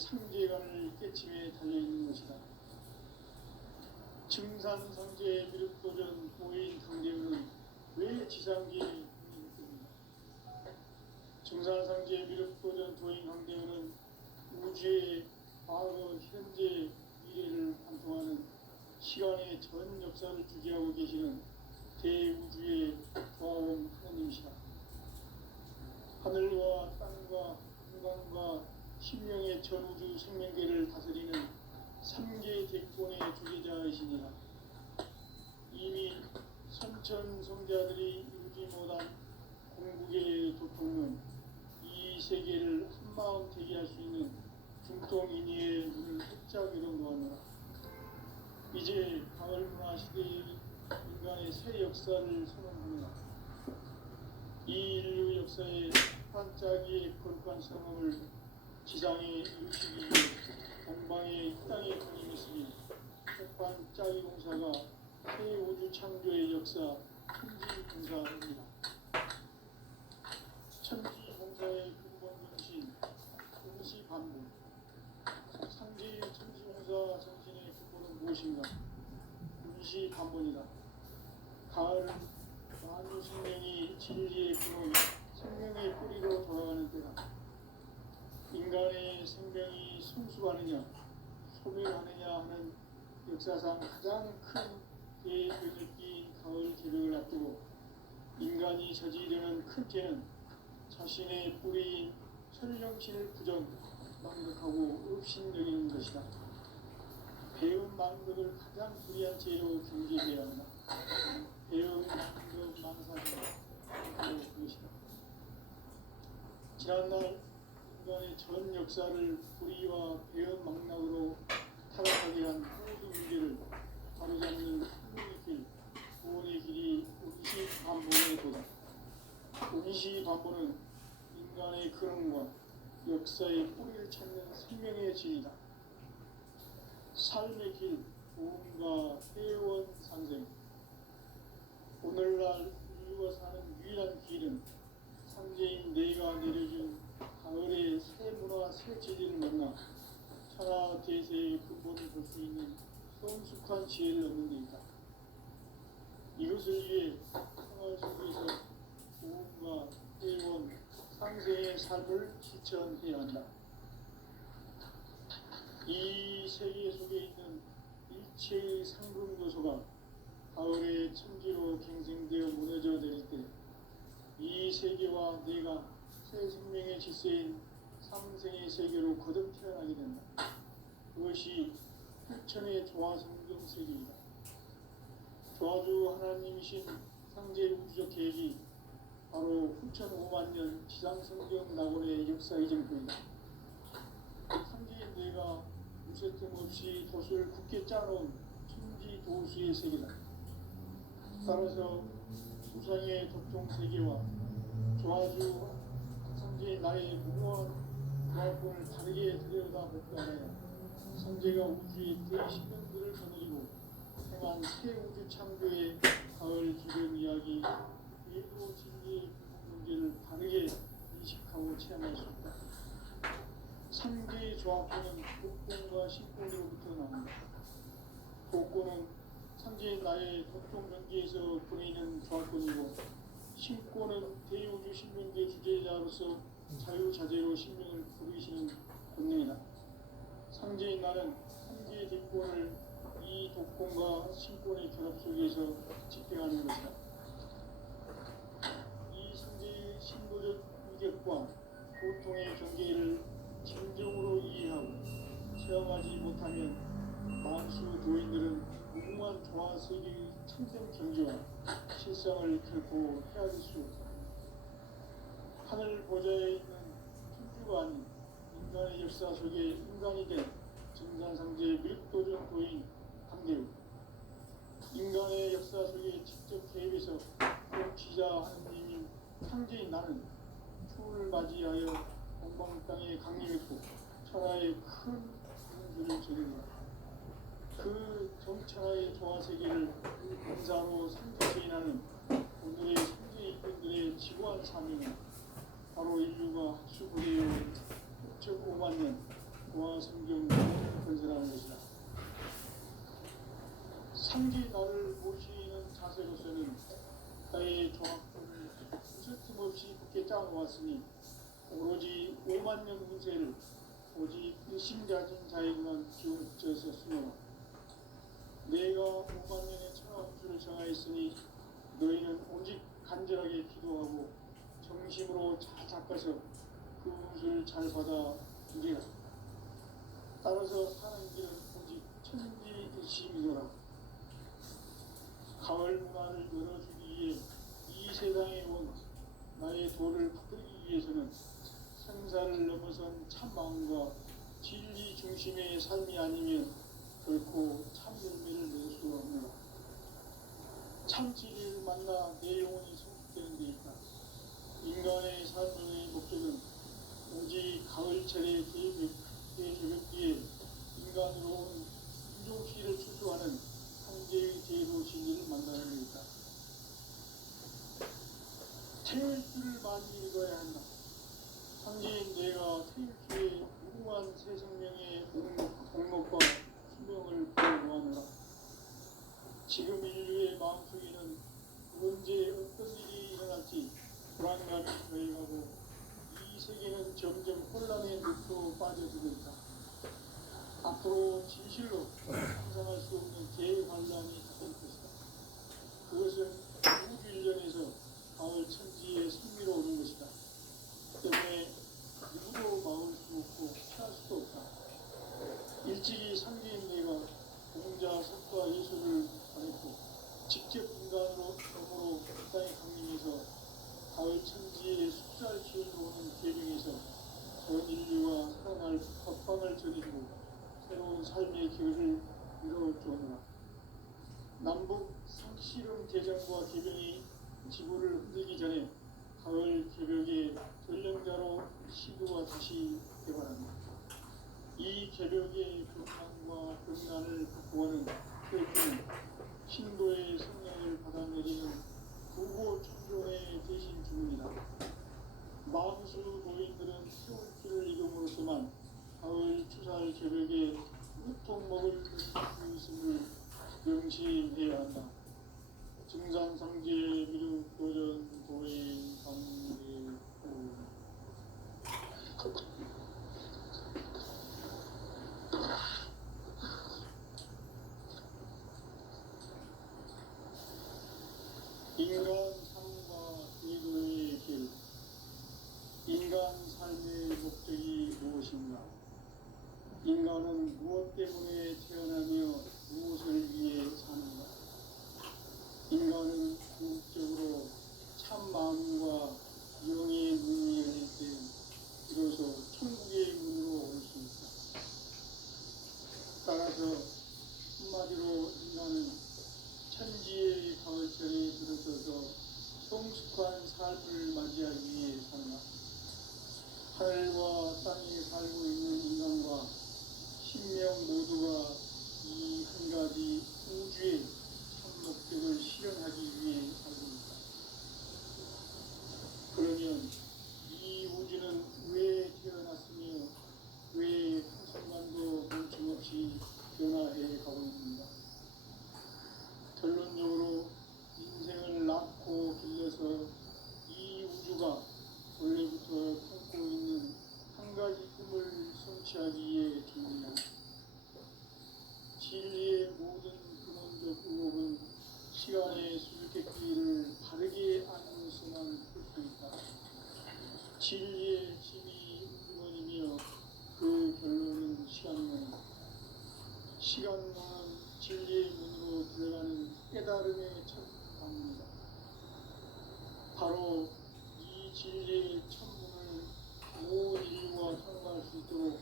상제간을 깨침에 달려있는 것이다. 증산상제 미륵도전 도인 강대우는 왜 지상기에 있습니까? 증산상제 미륵도전 도인 강대우는 우주의 과거, 현재, 미래를 관통하는 시간의 전 역사를 주재하고 계시는 대우주의 조화원 하나님이시다. 하늘과 땅과 인간과 신명의 전우주 생명계를 다스리는 삼계 대권의 주재자이시니라. 이미 선천성자들이 이루지 못한 공국의 도통은 이 세계를 한마음 되게 할 수 있는 중동인의의 문을 활짝 열어놓았노라. 이제 가을문화 시대의 인간의 새 역사를 선언합니다. 이 인류 역사의 반짝이의 거룩한 성함을 지상에 이루시기 위해 동방의 땅에 강림했으니 반짝이 공사가 새 우주 창조의 역사 천지공사입니다. 천지공사의 근본 정신 동시반복. 상지 천지공사 정신의 근본은 무엇인가? 동시반복이다. 가을은 만유 생명이 진리의 근원, 생명의 뿌리로 돌아가는 때다. 인간의 생명이 성숙하느냐, 소멸하느냐 하는 역사상 가장 큰 대변혁기인 가을 개벽을 앞두고 인간이 저지르는 큰 죄는 자신의 뿌리인 천령신을 부정, 망각하고 업신여기는 것이다. 배움 망각을 가장 불의한 죄로 경계해야 한다. 배움 망각 망사는 그것이다. 지난날 인간의 전 역사를 불의와 배움 망락으로 타락하게 한 모든 문제를 바로잡는 승리의 길, 구원의 길이 운시반본의 도다. 운시반본은 인간의 근원과 역사의 뿌리를 찾는 생명의 진이다. 삶의 길, 보험과 회원 상생. 오늘날 인류가 사는 유일한 길은 상제인 내가 내려준 가을의 새 문화, 새 진리를 만나 천하 대세의 근본을 볼 수 있는 성숙한 지혜를 얻는 데 있다. 이것을 위해 생활 속에서 보험과 회원, 상생의 삶을 실천해야 한다. 이 세계 속에 있는 일체의 상금 요소가 가을의 천지로 갱생되어 무너져 내릴 때 이 세계와 내가 새 생명의 질서인 상생의 세계로 거듭 태어나게 된다. 그것이 흑천의 조화성경 세계이다. 조화주 하나님이신 상제 우주적 계획이 바로 흑천 5만 년 지상성경 낙원의 역사 이정표이다. 상제인 내가 무쇠 틈 없이 돛을 굳게 짜놓은 천지 도수의 세계다. 따라서 우상의 독종 세계와 조화주 상제의 나의 무모한 조합권을 다르게 들여다볼 때 알아야 상제가 우주의 대신령들을 거느리고 행한 새 우주 창조의 가을 기름 이야기, 예고 진리의 문제를 다르게 인식하고 체험할 수 있다. 상제의 조합권은 복권과 신권으로부터 나옵니다. 복권은 상제인 나의 독종 경계에서 보내는 조합권이고, 신권은 대우주 신명계 주제자로서 자유자재로 신명을 부르시는 권능이다. 상제인 나는 상제의 뒷권을 이 독권과 신권의 결합 속에서 집행하는 것이다. 이 상제의 신도적 위격과 고통의 경계를 진정으로 이해하고 체험하지 못하면 만수 도인들은 무궁한 조화세계의 참된 경지와 실상을 결코 헤아릴 수 없다. 하늘 보좌에 있는 천주가 아닌 인간의 역사 속에 인간이 된 증산상제 미륵도전 도인 강대우. 인간의 역사 속에 직접 개입해서 공치자 하느님인 상제인 나는 추운을 맞이하여 동방 땅에 강림했고 천하의 큰 공주를 저리노라. 그 정천하의 조화세계를 인사로 상주제인하는 오늘의 상제 이권들의 지구한 사명은 바로 인류가 학수부대의 흑천 5만 년 성경 건설하는 것이다. 상기 나를 모시는 자세로서는 나의 조합법을 스틈없이 굳게 짜놓았으니 오로지 5만 년 운세를 오직 의심 가진 자에게만 기울여졌으므로 내가 5만 년의 천하운수를 정하였으니 너희는 오직 간절하게 기도하고 정심으로 잘 닦아서 그 운수를 잘 받아 누리라. 따라서 사는 길은 오직 천지일심이더라. 가을 문화를 열어주기 위해 이 세상에 온 나의 도를 붙들기 위해서는 생사를 넘어선 참마음과 진리 중심의 삶이 아니면 결코 참 열매를 낼 수 없노라. 참 진리를 만나 내 영혼이 성숙되는 데 있다. 인간의 삶의 목적은 오직 가을철에 개벽기에 인간으로 온 인종시를 추수하는 황제의 제도 진리를 만나는 데 있다. 태일주를 많이 읽어야 한다. 황제인 내가 태일주의 무궁한 새 생명의 목록과 수명을 부여놓아노라. 지금 인류의 마음속에는 언제 어떤 일이 일어날지 불안감이 더해가고 이 세계는 점점 혼란의 늪으로 빠져들고 있다. 앞으로 진실로 상상할 수 없는 대환란이 닥칠 것이다. 그것은 우주 일련에서 가을 천지의 승리로 오는 것이다. 때문에 누구도 막을 수 없고 피할 수도 없다. 일찍이 상계인 내가 공자, 석과 예술을 가르치고 직접 인간으로 몸으로 땅에 강림해서 가을 천지의 숫살 기울어 오는 계명에서 전 인류가 살아날 법방을 전해주고 새로운 삶의 길을 이루어주오노라. 남북 상씨름 대전과 개병이 지구를 흔들기 전에 가을 개벽의 전령자로 시도가 다시 개발합니다. 이 개벽의 병난과 병난을 극복하는 태극기는 신도의 성령을 받아내리는 부고 청종의 대신 주문이다. 마음수 노인들은 태울기를 이름으로서만 가을 추살 개벽에 우통 먹을 수 있음을 명심해야 한다. 증산상제 미륵 도전 도의 강례 인간 삶과 기도의 길. 인간 삶의 목적이 무엇인가? 인간은 무엇 때문에 태어나며 무엇을 위해 사는가? 인간은 궁극적으로 참 마음과 영의 문이 열릴 때 비로소 천국의 문으로 올 수 있다. 따라서 한마디로 인간은 천지의 가을철에 들어서서 성숙한 삶을 맞이하기 위해 산다. 하늘과 땅에 살고 있는 인간과 신명 모두가 이 한 가지 우주의 참 목적을 실현하기 위해 살고 있다. 그러면 이 우주는 왜 태어났으며 왜 한순간도 멈춤없이 변화해 가고 있는가? 결론적으로 인생을 낳고 길러서 이 우주가 원래부터 품고 있는 한 가지 꿈을 성취하기 위해 준비한다. 진리의 모든 근원적 의혹은 시간의 수수께끼를 바르게 알면서만 풀 수 있다. 진리의 힘이 근원이며 그 결론은 시간론이다. 시간론은 진리의 문으로 들어가는 깨달음의 첫 방문이다. 바로 이 진리의 천문을 온 인류가 통과할 수 있도록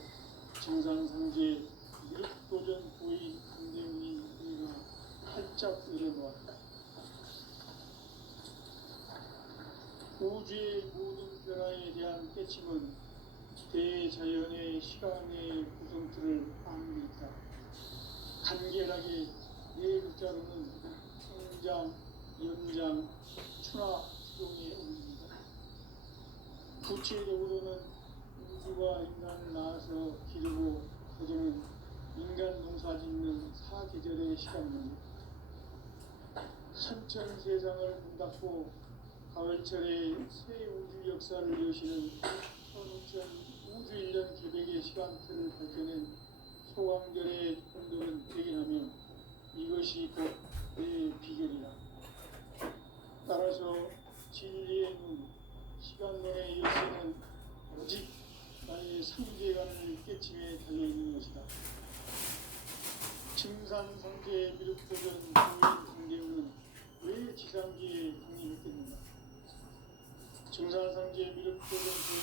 증산상제 미륵도전 도인 강대웅인 우리가 활짝 열어놓았다. 우주의 모든 변화에 대한 깨침은 대자연의 시간의 구성틀을 아는 데 있다. 간결하게 네 글자로는 성장, 연장, 추나, 추동에 옮깁니다. 구체적으로는 우주가 인간을 낳아서 기르고 그저는 인간 농사 짓는 사계절의 시간입니다. 천천 세상을 문닫고 가을철에 새 우주 역사를 여시는 2000 우주 1년 개백의 시간표를 밝혀낸 소강절의 분들은 대견하며 이것이 곧 내 비결이다. 따라서 진리의 눈, 시간론의 열쇠는 오직 나의 상계관을 깨침에 달려있는 것이다. 징산상제에 비롯되던 고인 상제는 왜 지상기에 강림했겠는가? 징산상제에 비롯되던 고인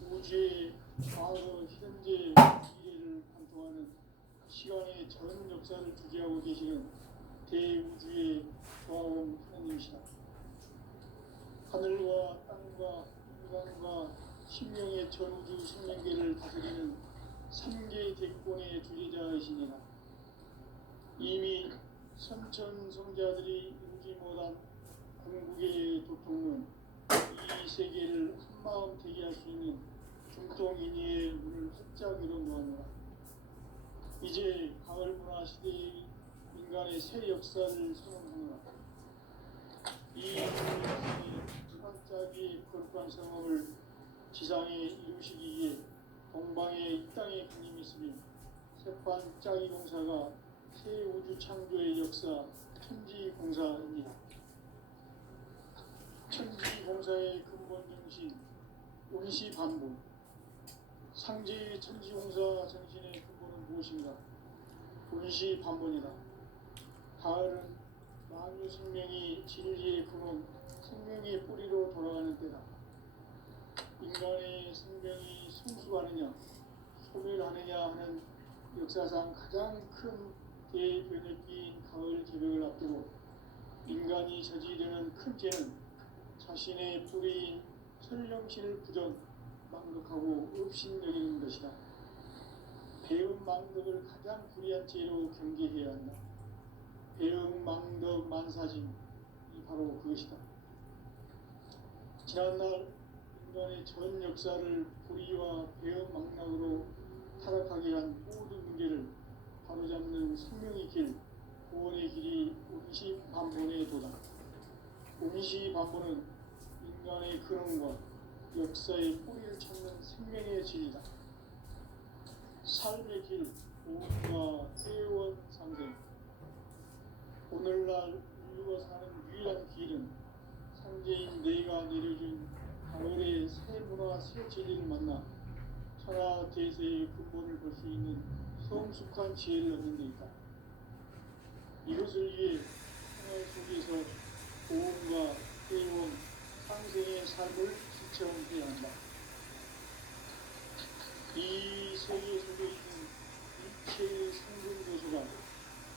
상제는 우주의 과거, 현재, 미래를 관통하는 시간의 전 역사를 주재하고 계시는 대우주의 조화원 하나님이시다. 하늘과 땅과 인간과 신명의 전우주 생명계를 다스리는 3개 대권의 주제자이시니라. 이미 선천 성자들이 이루지 못한 궁극의 도통은 이 세계를 한마음 되게 할 수 있는 중동인의의 문을 활짝 열어놓았노라. 이제 가을 문화 시대의 인간의 새 역사를 선언하노라. 이 역사의 반짝이 거룩한 성업을 지상에 이루시기 위해 동방의 이 땅에 강림했으며 새반짝이 공사가 새 우주 창조의 역사 천지공사입니다. 천지공사의 근본 정신 운시반복. 상제의 천지공사 정신의 근본은 무엇인가? 운시반복이다. 가을은 만유 생명이 진리의 근원, 생명의 뿌리로 돌아가는 때다. 인간의 생명이 성숙하느냐, 소멸하느냐 하는 역사상 가장 큰 대변혁기인 가을 개벽을 앞두고 인간이 저지르는 큰 죄는 자신의 뿌리인 설령신을 부정, 망덕하고 업신여기는 것이다. 배음 망덕을 가장 불의한 죄로 경계해야 한다. 배음 망덕 만사진이 바로 그것이다. 지난날 인간의 전 역사를 불의와 배음 망락으로 타락하게 한 모든 문제를 바로잡는 생명의 길, 구원의 길이 운시반본에 도다. 운시반본은 인간의 근원과 역사의 뿌리를 찾는 생명의 진리다. 삶의 길, 오음과 회원 상생. 오늘날 인류가 사는 유일한 길은 상제인 내가 내려준 가을의 새 문화 새 진리를 만나 천하 대세의 근본을 볼 수 있는 성숙한 지혜를 얻는 데 있다. 이것을 위해 생활 속에서 오음과 회원 상생의 삶을 실천해야 한다. 이 세계 속에 있는 일체의 상승 요소가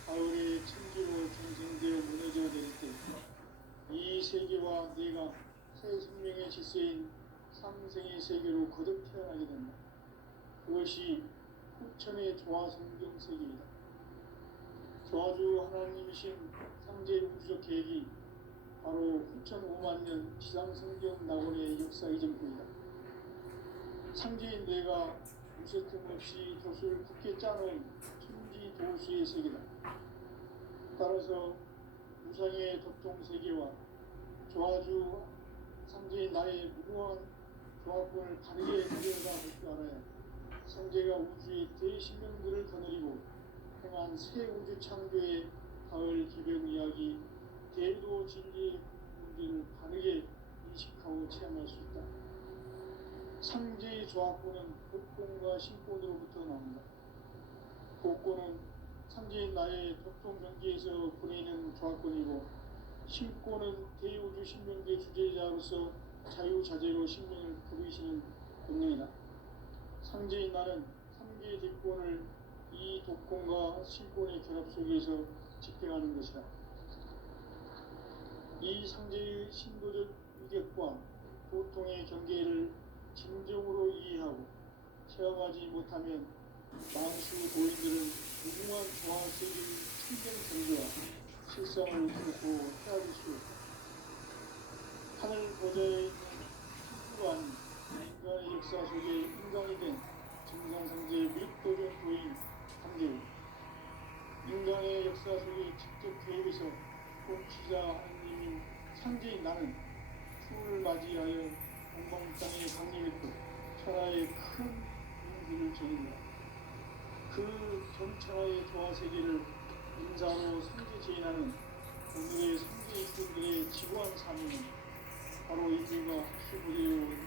가을의 천지로 경생되어 무너져 내릴 때 이 세계와 내가 새 생명의 질서인 상생의 세계로 거듭 태어나게 된다. 그것이 후천의 조화성경 세계이다. 조화주 하나님이신 상제 우주적 계획이 바로 후천 5만 년 지상성경 낙원의 역사 이전뿐이다. 상제인 내가 무쇠 틈 없이 도수를 굳게 짜놓은 천지 도수의 세계다. 따라서 무상의 도통 세계와 조화주 상제인 나의 무궁한 조합권을 바르게 들여다 볼 줄 알아야 상제가 우주의 대신명들을 거느리고 행한 새 우주 창조의 가을 기병 이야기 대도 진리의 문제를 바르게 인식하고 체험할 수 있다. 상제의 조합권은 복권과 신권으로부터 나온다. 복권은 상제인 나의 도통 경계에서 보내는 조합권이고 신권은 대우주 신명계 주제자로서 자유자재로 신명을 부르시는 본능이다. 상제인 나는 3개의 대권을 이 독권과 신권의 결합 속에서 집행하는 것이다. 이 상제의 신도적 위격과 보통의 경계를 진정으로 이해하고 체험하지 못하면 망수 도인들은 무궁한 조화세계의 충경 경계와 실성을 잃고 헤아릴 수 있다. 하늘 보좌에 있는 신부가 아닌 인간의 역사 속에 인간이 된 증상상제의 맞이하여 동방땅에 강림했고 천하의 큰 용기를 전이라. 그 전천하의 조화세계를 인자로 선제제인하는 오늘의 선제일꾼들의 지구한 사명은 바로 인류가 수부되어 온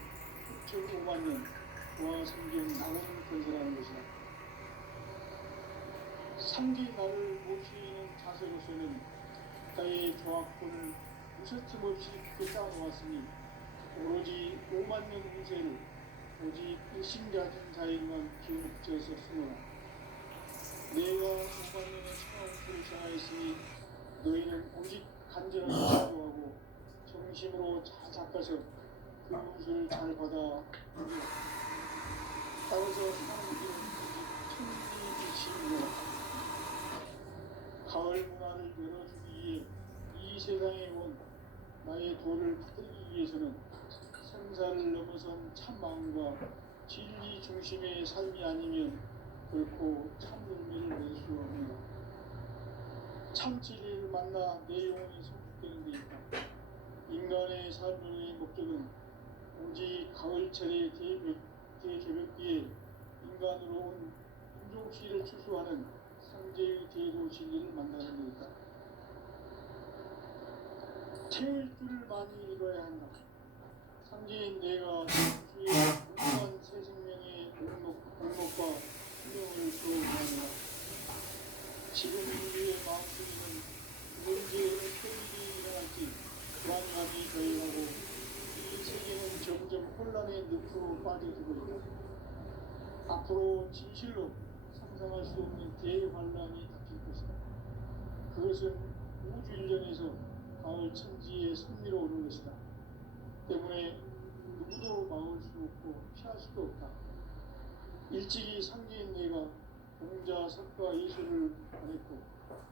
6,5만 년 조화성경 낙원을 건설하는 것이다. 상기 나를 모시는 자세로서는 국가의 조합권을 무서팀 없이 굳게 쌓아놓았으니 오로지 5만 년 운세를 오직 일심 가진 자에게만 기울여서 쓰노라. 내가 5만 년의 천하운수를 정하였으니 너희는 오직 간절하게 기도하고 정심으로 잘 닦아서 그 운수를 잘 받아 누려. 따라서 사는 길은 천리일심이로라. 가을 문화를 열어주기 위해 이 세상에 온 나의 도를 받들기 위해서는 생사를 넘어선 참 마음과 진리 중심의 삶이 아니면 결코 참 열매를 낼 수 없느니라. 참 진리를 만나 내 영혼이 성숙되는 데 있다. 인간의 삶의 목적은 오직 가을철의 대개벽기에 인간으로 온 인종시를 추수하는 상제의 대도 진리를 만나는 데 있다. 태울 줄을 많이 읽어야 한다. 상제인 내가 주의 무한 새 생명의 목록과 생명을 주어하노라. 지금 우리의 마음속에는 언제 어떤 일이 일어날지 불안감이 더해가고 이 세계는 점점 혼란의 늪으로 빠져들고 있다. 앞으로 진실로 상상할 수 없는 대환란이 닥칠 것이다. 그것은 우주 일련에서 가을 천지의 섭리로 오는 것이다. 때문에 누구도 막을 수 없고 피할 수도 없다. 일찍이 상제인 내가 공자, 석가, 예술을 보냈고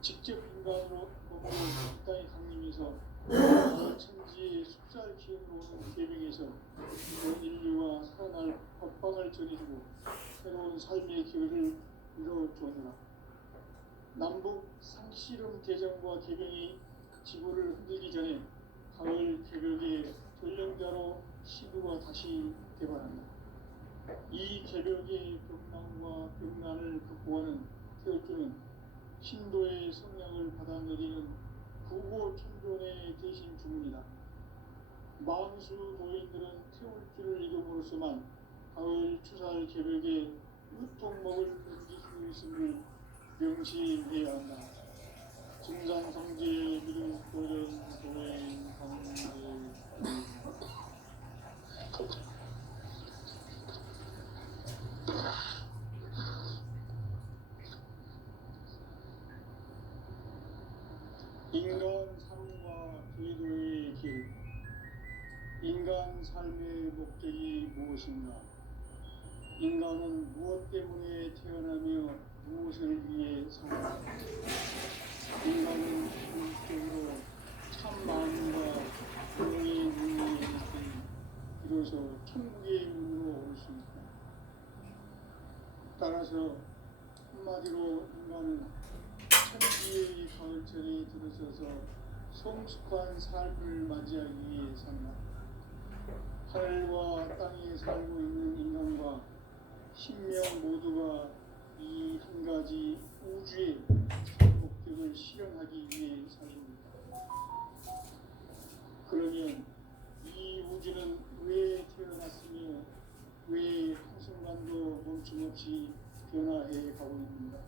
직접 인간으로 몸으로 이 땅에 강림해서 가을 천지의 숫살 기운으로 오는 계명에서 온 인류가 살아날 법방을 전해주고 새로운 삶의 기회를 이뤄주느라. 남북 상씨름 대전과 계명이 지구를 흔들기 전에 가을 개벽의 전령자로 시부가 다시 개발한다. 이 개벽의 벽난과 벽난을 극복하는 태울주는 신도의 성령을 받아내리는 구고천존의 대신 주문이다. 만수 노인들은 태울주를 이름으로서만 가을 추살 개벽에 유통목을 던질 수 있음을 명시해야 한다. 중산성지의 미륵 도련 도행 강제 인간 삶과 제도의 길. 인간 삶의 목적이 무엇인가? 인간은 무엇 때문에 태어나며 무엇을 위해 사는가? 인간은 본질적으로 참 마음과 공의 눈이 있을 때 비로소 천국의 문으로 올 수 있다. 따라서 한마디로 인간은 천지의 가을철에 들어서서 성숙한 삶을 맞이하기 위해 산다. 하늘과 땅에 살고 있는 인간과 신명 모두가 이 한 가지 우주의 참 목적을 실현하기 위해 살고 있다. 그러면 이 우주는 왜 태어났으며 왜 한순간도 멈춤없이 변화해 가고 있는가?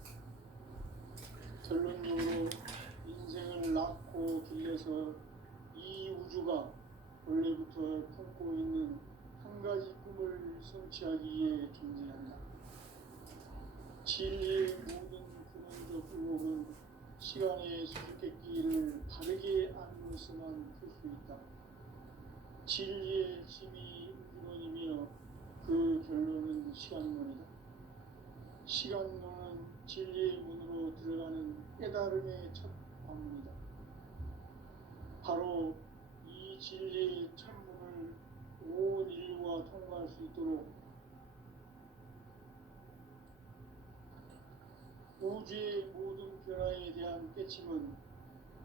결론적으로 인생을 낳고 길러서 이 우주가 원래부터 품고 있는 한 가지 꿈을 성취하기 위해 존재한다. 진리의 모든 근원적 의혹은 시간의 수수께끼를 바르게 알고서만 풀 수 있다. 진리의 힘이 우주론이며 그 결론은 시간론이다. 시간론은 진리의 문으로 들어가는 깨달음의 첫 방문이다. 바로 이 진리의 천문을 온 인류가 통과할 수 있도록 우주의 모든 변화에 대한 깨침은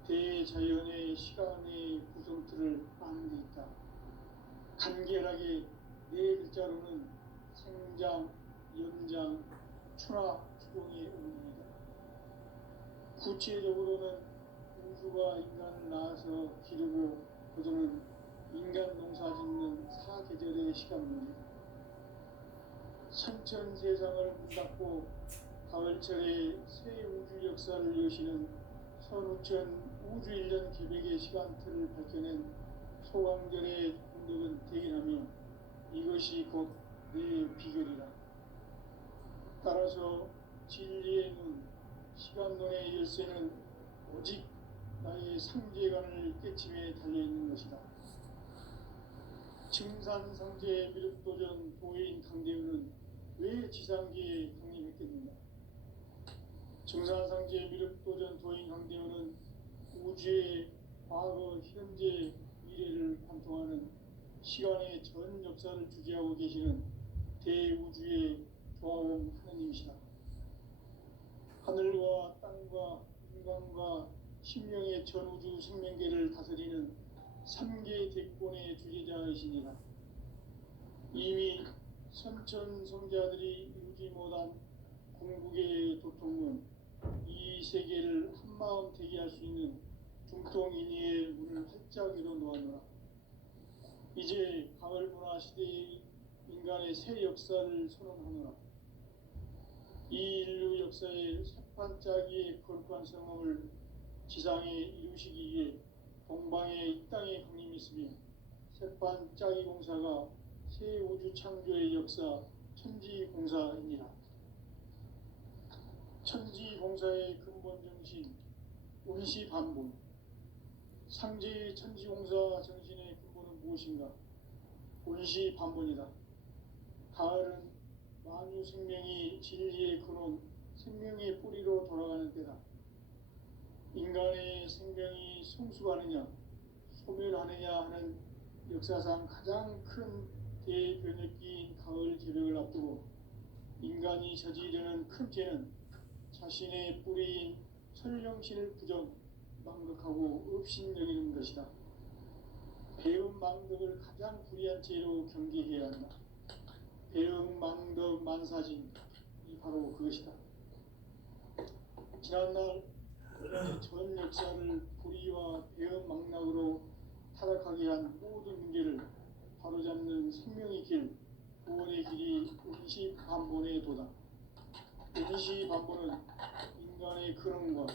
대자연의 시간의 구성틀을 아는 데 있다. 간결하게 네 글자로는 생장, 연장, 추나 추동의 의미입니다. 구체적으로는 우주가 인간을 낳아서 기르고 거두는 인간 농사 짓는 사계절의 시간입니다. 선천 세상을 문 닫고 가을철에 새 우주 역사를 여시는 선우천 우주 1년 계획의 시간틀을 밝혀낸 소강절의 공덕은 대견하며 이것이 곧 내 비결이라. 따라서 진리의 눈, 시간론의 열쇠는 오직 나의 상제관을 깨침에 달려있는 것이다. 증산상제 미륵도전 도인 강대우는 왜 지상계에 강림했겠는가? 증산상제 미륵도전 도인 강대우는 우주의 과거, 현재, 미래를 관통하는 시간의 전 역사를 주재하고 계시는 대우주의 조화원 하느님이시다. 하늘과 땅과 인간과 심령의 전우주 생명계를 다스리는 3계 대권의 주제자이시니라. 이미 선천 성자들이 이루지 못한 궁극의 도통문, 이 세계를 한마음 되게 할 수 있는 중통인의의 문을 활짝 열어 놓았노라. 이제 가을 문화 시대의 인간의 새 역사를 선언하노라. 이 인류 역사의 새판짜기의 거룩한 성함을 지상에 이루시기 위해 동방의 이 땅에 강림했으며 새판짜기 공사가 새 우주 창조의 역사 천지공사이니라. 천지공사의 근본 정신 운시반본. 상제의 천지공사 정신의 근본은 무엇인가? 운시반본이다. 가을은 만유 생명이 진리의 근원, 생명의 뿌리로 돌아가는 때다. 인간의 생명이 성숙하느냐, 소멸하느냐 하는 역사상 가장 큰 대변혁기인 가을 개벽을 앞두고 인간이 저지르는 큰 죄는 자신의 뿌리인 설령신을 부정, 망극하고 업신여기는 것이다. 배음 망덕을 가장 불의한 죄로 경계해야 한다. 배음 망덕 만사진, 이 바로 그것이다. 지난날 인간의 전 역사를 불의와 배음 망락으로 타락하게 한 모든 문제를 바로잡는 생명의 길, 구원의 길이 운시반본의 도다. 운시반본은 인간의 근원과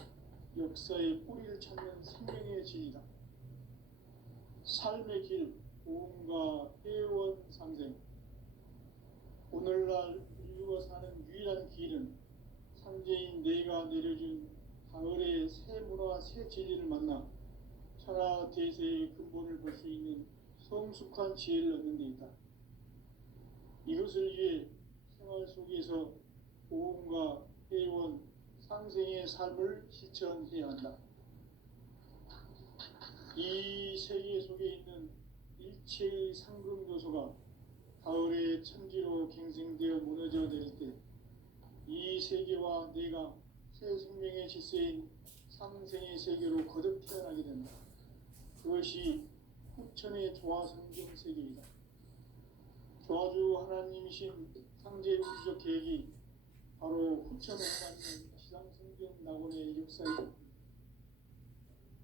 역사의 뿌리를 찾는 생명의 진리다. 삶의 길, 보험과 회원 상생. 오늘날 인류가 사는 유일한 길은 상제인 내가 내려준 가을의 새 문화, 새 진리를 만나 천하 대세의 근본을 볼 수 있는 성숙한 지혜를 얻는 데 있다. 이것을 위해 생활 속에서 보험과 회원, 상생의 삶을 실천해야 한다. 이 세계 속에 있는 일체의 상금 요소가 가을의 천지로 갱생되어 무너져 내릴 때 이 세계와 내가 새 생명의 질서인 상생의 세계로 거듭 태어나게 된다. 그것이 후천의 조화성경 세계이다. 조화주 하나님이신 상제 우주적 계획이 바로 후천에 맞는 지상성경 낙원의 역사이다.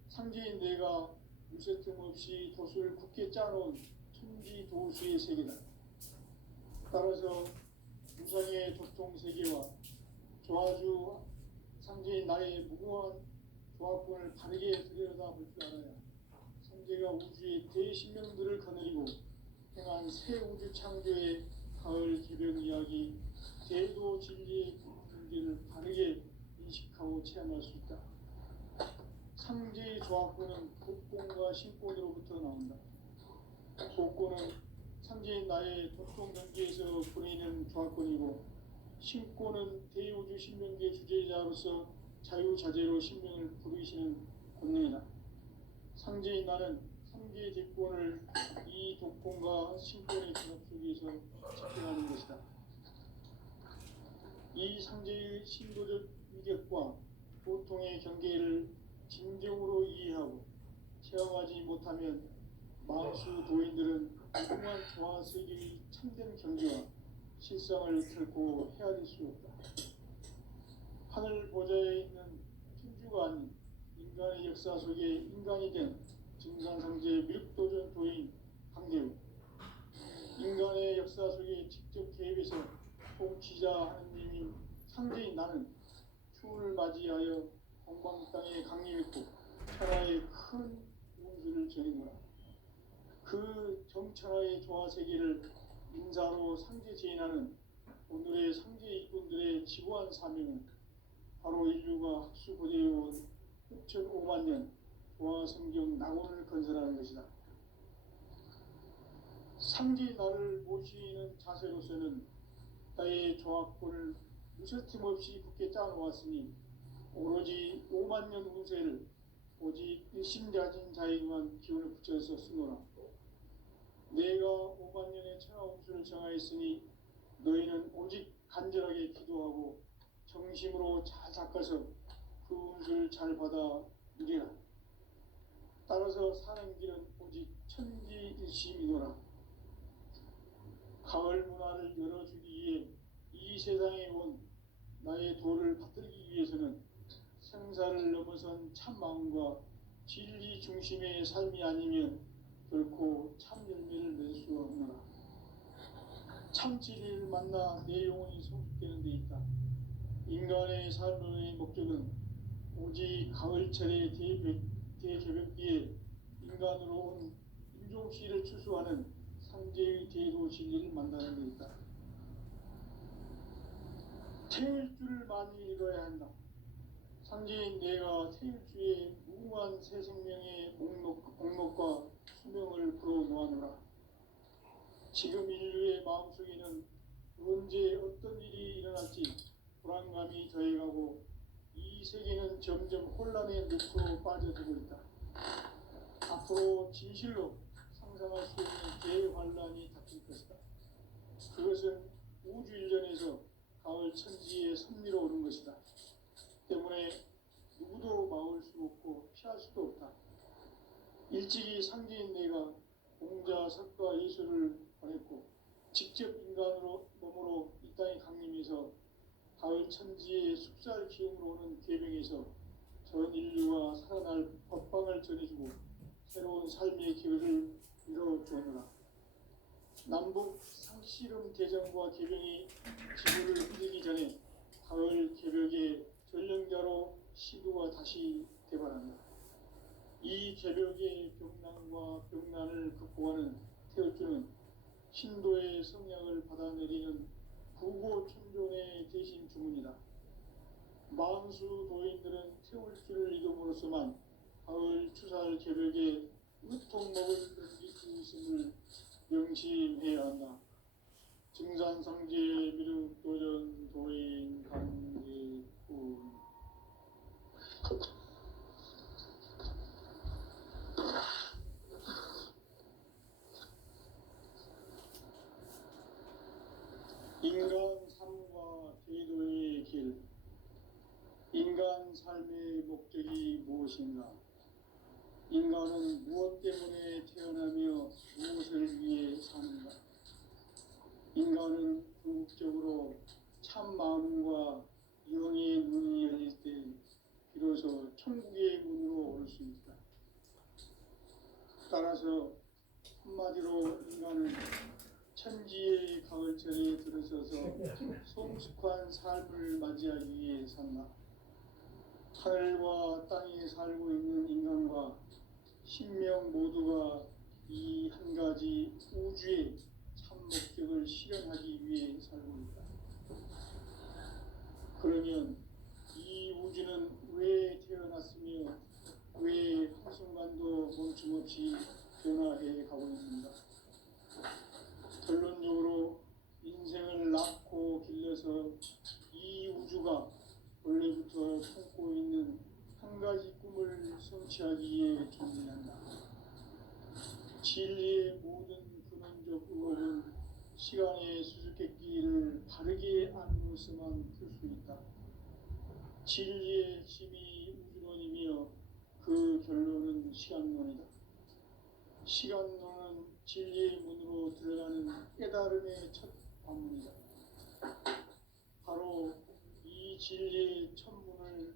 상제인 내가 물새틈 없이 도수를 굳게 짜놓은 천지 도수의 세계다. 따라서 우상의 도통 세계와 조화주 상제인 나의 무궁한 조합권을 바르게 들여다볼 줄 알아야 상제가 우주의 대신명들을 거느리고 행한 새 우주 창조의 가을 개벽 이야기, 대도 진리의 문제를 바르게 인식하고 체험할 수 있다. 상제의 조합권은 복권과 신권으로부터 나온다. 복권은 상제인 나의 도통 경계에서 보내는 조합권이고, 신권은 대우주 신명계 주제자로서 자유자재로 신명을 부르시는 권능이다. 상제인 나는 3개 대권을 이 독권과 신권의 결합 속에서 집행하는 것이다. 이 상제의 신도적 위격과 보통의 경계를 진정으로 이해하고 체험하지 못하면 만수 도인들은 무궁한 조화 세계의 참된 경지와 실상을 결코 헤아릴 수 없다. 하늘 보좌에 있는 천주가 아닌 인간의 역사 속에 인간이 된 증산상제 미륵도전 도인 강대우, 인간의 역사 속에 직접 개입해서 통치자 하느님인 상제인 나는 추운을 맞이하여 건방 땅에 강림했고 천하의 큰 운수를 전해노라. 그 정천하의 조화 세계를 인사로 상제 제인하는 오늘의 상제 일꾼들의 지구한 사명은 바로 인류가 학수 고대해온 6,500만 년 조화 성경 낙원을 건설하는 것이다. 상제 나를 모시는 자세로서는 나의 조합권을 무설팀 없이 굳게 짜놓았으니 오로지 5만 년 운세를 오직 일심자진 자에게만 기운을 붙여서 쓰노라. 내가 5만 년의 천하 운수를 정하였으니 너희는 오직 간절하게 기도하고 정심으로 잘 닦아서 그 운수를 잘 받아 누리라. 따라서 사는 길은 오직 천지일심이노라. 가을 문화를 열어주기 위해 이 세상에 온 나의 도를 받들기 위해서는 생사를 넘어선 참 마음과 진리 중심의 삶이 아니면 결코 참 열매를 맺을 수 없노라. 참 진리를 만나 내 영혼이 성숙되는 데 있다. 인간의 삶의 목적은 오직 가을철의 대개벽기에 인간으로 온 인종시를 추수하는 상제의 대도 진리를 만나는 데 있다. 태일주를 많이 읽어야 한다. 상제인 내가 태일주의 무궁한 새 생명의 목록과 수명을 풀어놓아노라. 지금 인류의 마음속에는 언제 어떤 일이 일어날지 불안감이 더해가고 이 세계는 점점 혼란의 늪으로 빠져들고 있다. 앞으로 진실로 상상할 수 없는 대환란이 닥칠 것이다. 그것은 우주 일전에서 가을 천지의 섭리로 오는 것이다. 때문에 누구도 막을 수 없고 피할 수도 없다. 일찍이 상제인 내가 공자, 석가, 예수를 보냈고 직접 인간으로 몸으로 이 땅에 강림해서 가을 천지의 숙살 기운으로 오는 계명에서 전 인류가 살아날 법방을 전해주고 새로운 삶의 기회를 이뤄주느라. 남북 상씨름 대전과 계명이 지구를 흔들기 전에 가을 개벽의 전령자로 시도가 다시 대발한다. 이 개벽의 병난과 병난을 극복하는 태울주는 신도의 성약을 받아내리는 부고천존의 대신 주문이다. 만수 도인들은 태울주를 이름으로서만 가을 추살 개벽에 으통먹을 넘길 수 있음을 명심해야 한다. 증산상제 미륵도전 도인 강제군. 인간 삶과 제도의 길. 인간 삶의 목적이 무엇인가? 인간은 무엇 때문에 태어나며 무엇을 위해 사는가? 인간은 궁극적으로 참 마음과 영의 문이 열릴 때 비로소 천국의 문으로 올 수 있다. 따라서 한마디로 인간은 천지의 가을철에 들어서서 성숙한 삶을 맞이하기 위해 산다. 하늘과 땅에 살고 있는 인간과 신명 모두가 이 한 가지 우주의 참 목적을 실현하기 위해 살고 있다. 그러면 이 우주는 왜 태어났으며 왜 한순간도 멈춤없이 변화해 가고 있는가? 결론적으로 인생을 낳고 길러서 이 우주가 원래부터 품고 있는 한 가지 꿈을 성취하기 위해 존재한다. 진리의 모든 근원적 의혹은 시간의 수수께끼를 바르게 알므로서만 풀 수 있다. 진리의 핵심이 우주론이며 그 결론은 시간론이다. 시간론은 진리의 문으로 들어가는 깨달음의 첫 관문이다. 바로 이 진리의 첫 문을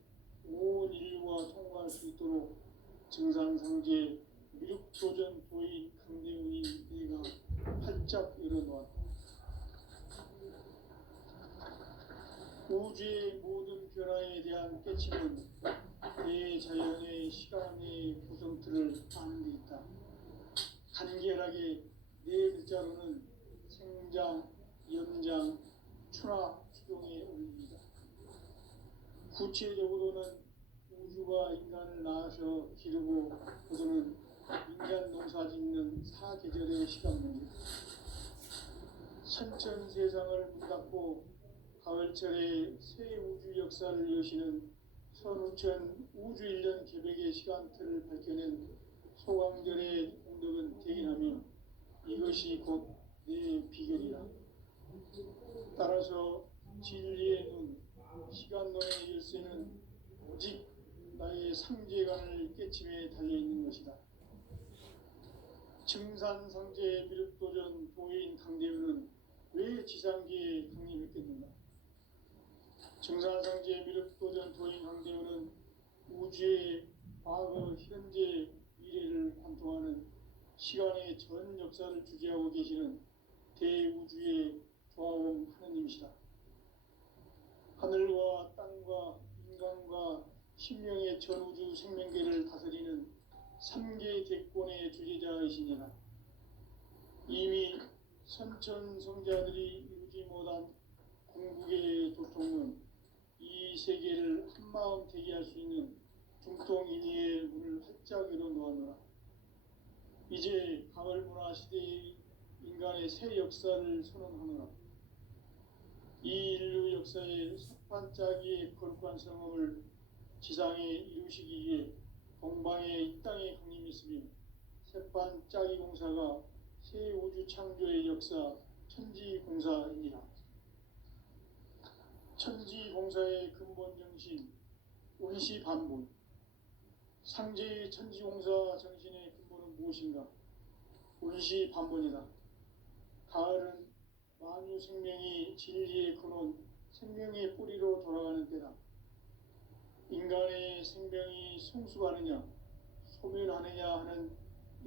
온 인류가 통과할 수 있도록 증산상제 미륵도전 도인 강대훈이 내가 활짝 열어놓았다. 우주의 모든 변화에 대한 깨침은 대자연의 시간의 구성틀을 아는 데 있다. 간결하게 네 글자로는 생장, 연장, 추나 추동에 올립니다. 구체적으로는 우주가 인간을 낳아서 기르고 거두는 인간 농사 짓는 사계절의 시간입니다. 선천세상을 문닫고 가을철에 새 우주 역사를 여시는 선우천 우주일년 개백의 시간틀을 밝혀낸 소강절의 공덕은 대긴하며 이것이 곧 내 비결이라. 따라서 진리의 눈, 시간론의 열쇠는 오직 나의 상제관을 깨침에 달려있는 것이다. 증산상제 미륵도전 도인 강대훈은 왜 지상계에 강림했겠는가? 증산상제 미륵도전 도인 강대훈은 우주의 과거, 현재, 미래를 관통하는 시간의 전 역사를 주재하고 계시는 대우주의 조화원 하느님이시다. 하늘과 땅과 인간과 신명의 전우주 생명계를 다스리는 3개 대권의 주재자이시니라. 이미 선천성자들이 이루지 못한 궁극의 도통은 이 세계를 한마음 되게 할 수 있는 중통인의의 문을 활짝 열어놓았노라. 이제 가을문화 시대의 인간의 새 역사를 선언하노라. 이 인류 역사의 석판짜기의 거룩한 성업을 지상에 이루시기 위해 동방의 이 땅에 강림했으며 새판짜기 공사가 새 우주 창조의 역사 천지공사이니라. 천지공사의 근본 정신 운시반본. 상제의 천지공사 정신의 근본은 무엇인가? 운시반본이다. 가을은 만유 생명이 진리의 근원, 생명의 뿌리로 돌아가는 때다. 인간의 생명이 성숙하느냐, 소멸하느냐 하는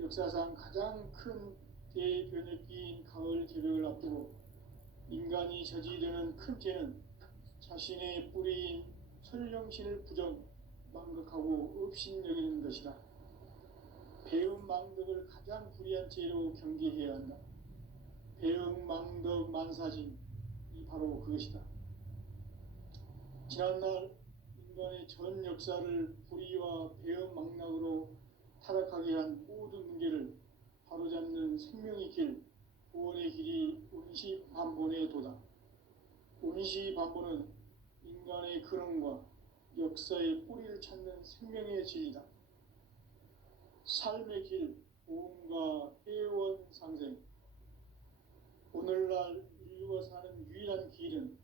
역사상 가장 큰 대변혁기인 가을 개벽을 앞두고 인간이 저지르는 큰 죄는 자신의 뿌리인 설령신을 부정, 망각하고 업신여기는 것이다. 배음 망덕을 가장 불의한 죄로 경계해야 한다. 배음 망덕 만사진, 이 바로 그것이다. 지난날 인간의 전 역사를 불의와 배음 망락으로 타락하게 한 모든 문제를 바로잡는 생명의 길, 구원의 길이 운시반본의 도다. 운시반본은 인간의 근원과 역사의 뿌리를 찾는 생명의 진리다. 삶의 길, 보험과 회원 상생. 오늘날 인류가 사는 유일한 길은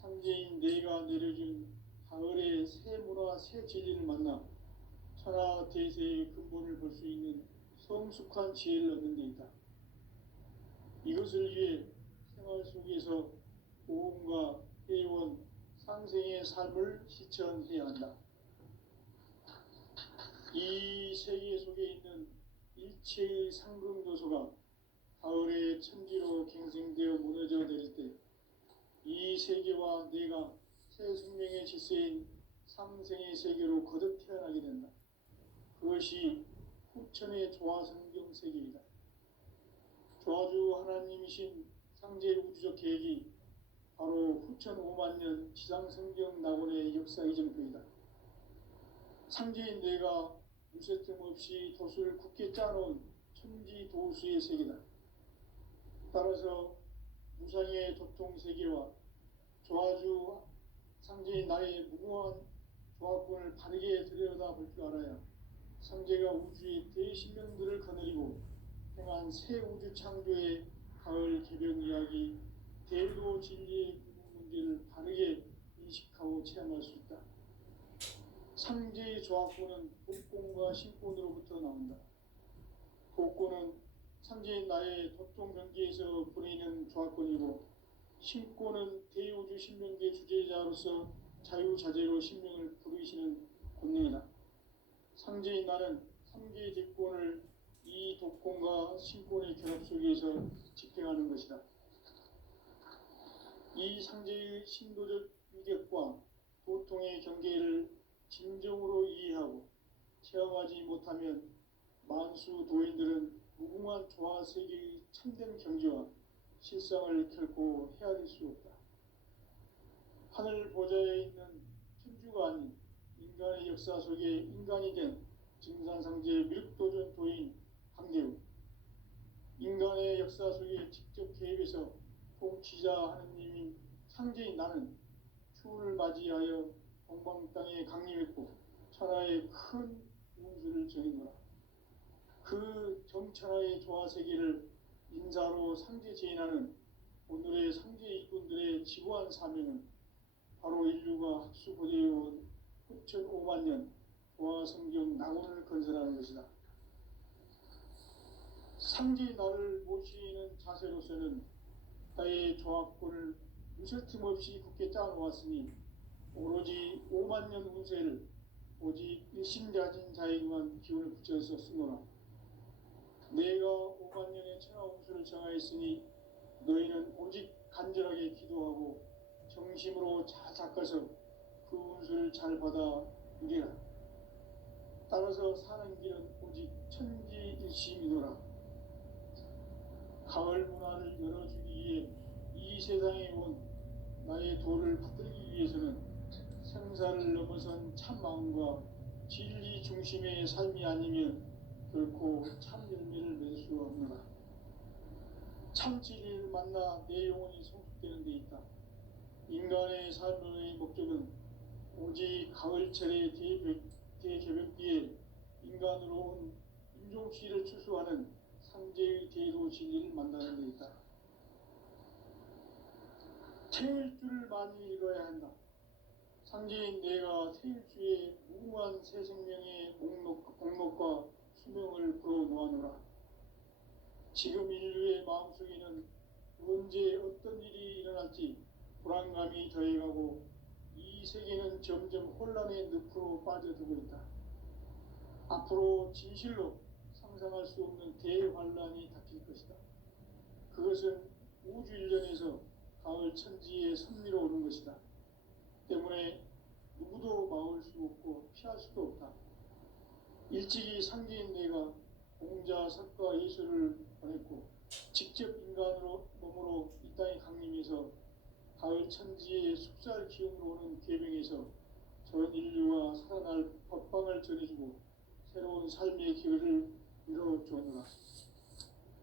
상제인 내가 내려준 가을의 새 문화, 새 진리를 만나 천하 대세의 근본을 볼 수 있는 성숙한 지혜를 얻는 데 있다. 이것을 위해 생활 속에서 보험과 회원, 상생의 삶을 실천해야 한다. 이 세계 속에 있는 일체의 상금 요소가 가을의 천지로 갱생되어 무너져 내릴 때 이 세계와 내가 새 생명의 질서인 상생의 세계로 거듭 태어나게 된다. 그것이 후천의 조화성경 세계이다. 조화주 하나님이신 상제 우주적 계획이 바로 후천 5만년 지상성경 낙원의 역사 이정표이다. 상제인 내가 무쇠틈 없이 도수를 굳게 짜놓은 천지 도수의 세계다. 따라서 무상의 도통세계와 조화주 상제인 나의 무궁한 조합권을 바르게 들여다볼 줄 알아야 상제가 우주의 대신명들을 거느리고 행한 새 우주 창조의 가을 개벽 이야기, 대도 진리의 문제를 바르게 인식하고 체험할 수 있다. 상제의 조합권은 복권과 신권으로부터 나온다. 복권은 상제인 나의 도통 경계에서 보내는 조합권이고 신권은 대우주 신명계 주제자로서 자유자재로 신명을 부르시는 권능이다. 상제인 나는 3개의 대권을 이 독권과 신권의 결합 속에서 집행하는 것이다. 이 상제의 신도적 유격과 도통의 경계를 진정으로 이해하고 체험하지 못하면 만수 도인들은 무궁한 조화 세계의 참된 경지와 실상을 결코 헤아릴 수 없다. 하늘 보좌에 있는 천주가 아닌 인간의 역사 속에 인간이 된 증산상제 밀도전 도인 강대우, 인간의 역사 속에 직접 개입해서 통치자 하느님인 상제인 나는 추운을 맞이하여 동방 땅에 강림했고 천하의 큰 운수를 정해노라. 그 정천하의 조화세계를 인사로 상제 제인하는 오늘의 상제 일꾼들의 지구한 사명은 바로 인류가 학수고대해온 9,500만 년 조화성경 낙원을 건설하는 것이다. 상제 나를 모시는 자세로서는 나의 조합권을 무설틈 없이 굳게 짜놓았으니 오로지 5만 년 운세를 오직 일심가진 자에게만 기운을 붙여서 쓰노라. 내가 5만 년의 천하 운수를 정하였으니 너희는 오직 간절하게 기도하고 정심으로 잘 닦아서 그 운수를 잘 받아 누리라. 따라서 사는 길은 오직 천지일심이노라. 가을 문화를 열어주기 위해 이 세상에 온 나의 도를 받들기 위해서는 생사를 넘어선 참 마음과 진리 중심의 삶이 아니면 결코 참 열매를 맺을 수 없노라. 참 진리를 만나 내 영혼이 성숙되는 데 있다. 인간의 삶의 목적은 오직 가을철의 대개벽기에 인간으로 온 인종시를 추수하는 상제의 대로 진리를 만나는 데 있다. 태일주를 많이 읽어야 한다. 상제인 내가 태일주의 무궁한 새 생명의 목록과 수명을 불어놓아노라. 지금 인류의 마음속에는 언제 어떤 일이 일어날지 불안감이 더해가고 이 세계는 점점 혼란의 늪으로 빠져들고 있다. 앞으로 진실로 상상할 수 없는 대환란이 닥칠 것이다. 그것은 우주 일련에서 가을 천지의 섭리로 오는 것이다. 때문에 누구도 막을 수 없고 피할 수도 없다. 일찍이 상제인 내가 공자, 석가, 예수를 보냈고 직접 인간으로 몸으로 이 땅에 강림해서 가을 천지의 숙살 기운으로 오는 계명에서 전 인류가 살아날 법방을 전해주고 새로운 삶의 기회를 이뤄주노라.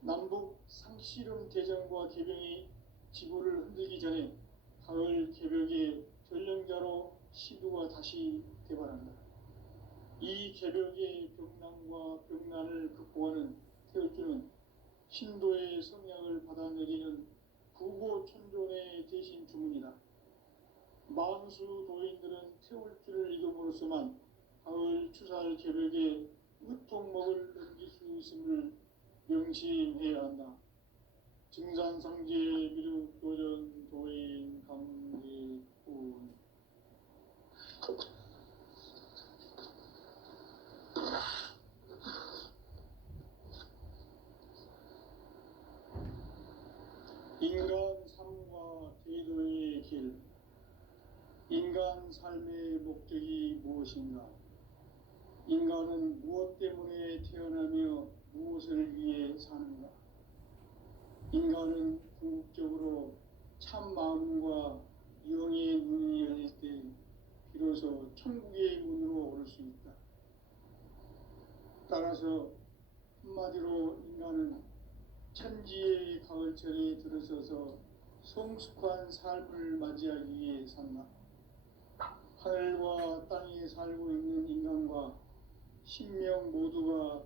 남북 상씨름 대전과 개병이 지구를 흔들기 전에 가을 개벽의 전령자로 시두가 다시 대발한다. 이 개벽의 병난과 병난을 극복하는 태울주는 신도의 성약을 받아내리는 구고천존의 대신 주문이다. 만수 도인들은 태울주를 이름으로서만 가을 추살 개벽의 으통목을 넘길 수 있음을 명심해야 한다. 증산상제 미륵도전 도인 강대군. 인간 삶과 제도의 길. 인간 삶의 목적이 무엇인가? 인간은 무엇 때문에 태어나며 무엇을 위해 사는가? 인간은 궁극적으로 참 마음과 영의 문이 열릴 때 비로소 천국의 문으로 오를 수 있다. 따라서 한마디로 인간은 천지의 가을철에 들어서서 성숙한 삶을 맞이하기 위해 산다. 하늘과 땅에 살고 있는 인간과 신명 모두가